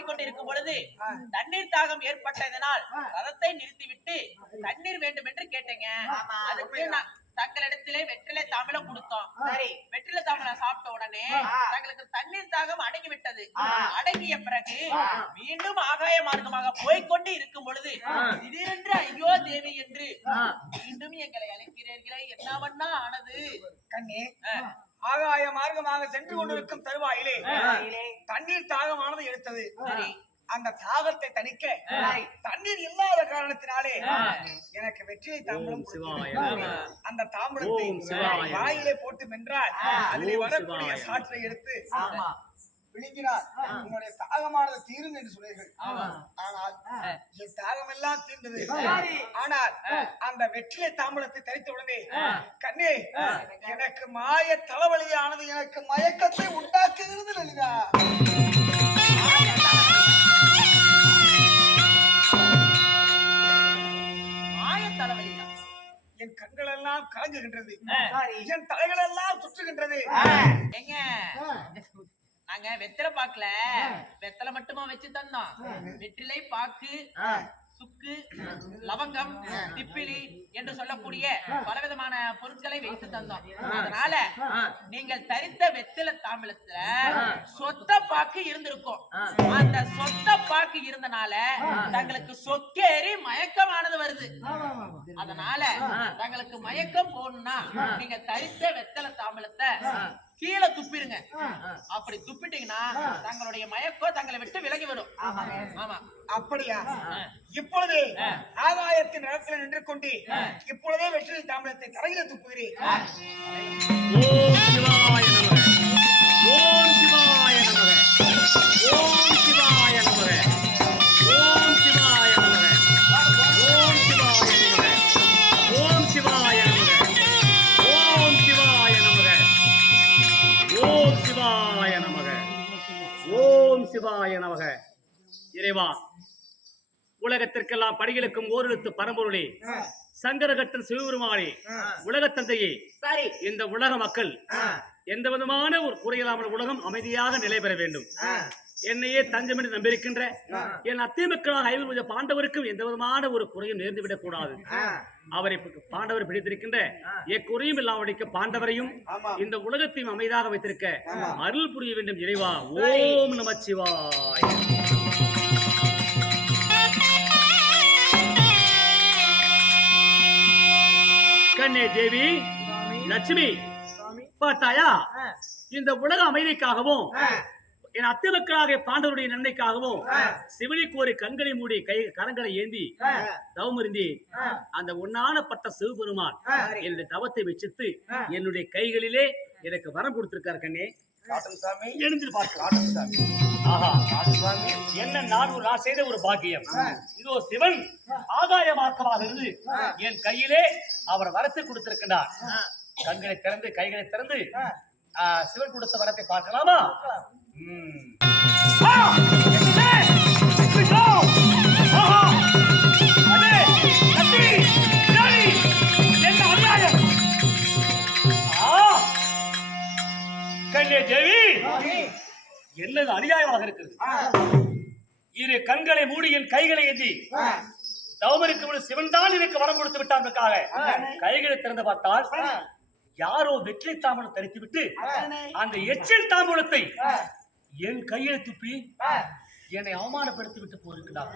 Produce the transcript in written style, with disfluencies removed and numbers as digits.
போய்கொண்டிருக்கும் பொழுது தண்ணீர் தாகம் ஏற்பட்டதனால் ரதத்தை நிறுத்திவிட்டு தண்ணீர் வேண்டும் என்று கேட்டேங்க. அதுக்கு தங்களிடத்திலே வெற்றிலை தாம்பலம் கொடுத்தோம். வெற்றிலை தாம்பலம் சாப்பிட்ட உடனே தங்களுக்கு தண்ணீர் தாகம் அடங்கி விட்டது. அடங்கிய பிறகு மீண்டும் ஆகாய மார்க்கமாக போய்கொண்டு இருக்கும் பொழுது திடீரென்று ஐயோ தேவி என்று மீண்டும் எங்களை அழைக்கிறீர்களே, என்னவண்ணா ஆனது? கண்ணே, ஆகாய மார்க்கமாக சென்று கொண்டிருக்கும் தருவாயிலே தண்ணீர் தாகமானது எடுத்தது. அந்த தாகத்தை தணிக்க தண்ணீர் இல்லாத காரணத்தினாலே எனக்கு வெற்றிலை தாம்பலம். அந்த தாம்பலத்தை வாயிலே போட்டு மென்றால் அதிலே வரக்கூடிய சாற்றை எடுத்து விழுங்கினார். உங்களுடைய தாகமானது தீரும் என்று சொல்லுங்கள். ஆனால் என் தாகம் எல்லாம் தீர்ந்தது. ஆனால் அந்த வெற்றிலை தாம்பலத்தை தரித்த உடனே கண்ணே, எனக்கு மாய தலைவலியானது எனக்கு மயக்கத்தை உண்டாக்குகிறது. லலிதா, என் கண்கள் எல்லாம் கலங்குகின்றது, என் தலைகள் எல்லாம் சுற்றுகின்றது. நாங்க வெத்தலை பாக்கல, வெத்தலை மட்டுமா வச்சு தந்தோம். வெற்றிலை பாக்கு, சுக்கு, லவங்கம், திப்பிலி என்று சொல்லக்கூடிய பலவிதமான பொருட்களை வைத்து தந்தோம். அதனால நீங்கள் தரித்த வெத்தலை தாம்பலத்துல சொத்த பாக்கு இருந்திருக்கும். அந்த சொத்த பாக்கு இருந்தனால தங்களுக்கு சொக்கேறி மயக்கமானது வருது. அதனால தங்களுக்கு மயக்கம் போகணும்னா நீங்க தரித்த வெத்தலை தாம்பலத்தை கீழே துப்பிடுங்க. அப்படி துப்பிட்டீங்கன்னா தங்களுடைய மயக்கம் தங்களை விட்டு விலகி விடும். ஆமா, அப்படியா? இப்பொழுது ஆகாயத்தின் இடத்தில் நின்று கொண்டு இப்பொழுதே வெற்றிலை தாம்பலத்தை தரையில துப்புகிறேன். சிவாய நமக. இறைவா, உலகத்திற்கெல்லாம் படிகளுக்கும் ஓரெழுத்து பரம்பொருளே, சங்கரகட்டன் சிவபெருமானே, உலக தந்தையே, இந்த உலக மக்கள் எந்த விதமான ஒரு குறையில்லாமல் உலகம் அமைதியாக நிலை பெற வேண்டும். என்னையே தஞ்சம் என்று நம்பியிருக்கின்ற என் அத்தை மக்களாக 500 பாண்டவருக்கும் எந்த விதமான ஒரு குறையும் நேர்ந்துவிடக் கூடாது. அவரை பாண்டவர் பிடித்திருக்கின்ற எக்குறையும் இல்லாமடிக்க பாண்டவரையும் இந்த உலகத்தையும் அமைதியாக வைத்திருக்க அருள் புரிய வேண்டும். இறைவா, ஓம் நமச்சிவாய. கண்ணே தேவி லட்சுமி, பார்த்தாயா, இந்த உலக அமைதிக்காகவும் என் அத்தை மக்களாக பாண்டவருடைய நன்மைக்காகவும் சிவனை கோரி கண்களை மூடி கரங்களை ஏந்தி தவமிருந்தி அந்த ஒன்னானப்பட்ட சிவபெருமான் என்னுடைய தவத்தை வச்சித்து என்னுடைய கைகளிலே எனக்கு வரம் கொடுத்திருக்கார். கண்ணே, என்ன நான் செய்த ஒரு பாக்கியம். இதோ சிவன் ஆகாய மார்க்கமாக இருந்து என் கையிலே அவர் வரத்தை கொடுத்திருக்கிறார். கண்களை திறந்து கைகளை திறந்து சிவன் கொடுத்த வரத்தை பார்க்கலாமா? கண்ணே தேவி, என்னது அநியாயமாக இருக்கிறது? இரு கண்களை மூடி என் கைகளை ஏந்தி தவமருக்கு சிவன் தான் எனக்கு வரம் கொடுத்து விட்டார். கைகளை திறந்து பார்த்தால் யாரோ வெற்றிலை தாம்பலம் தரித்து விட்டு அந்த எச்சில் தாம்பலத்தை என் கையை துப்பி என்னை அவமானப்படுத்தி விட்டு போயிருக்கிறார்.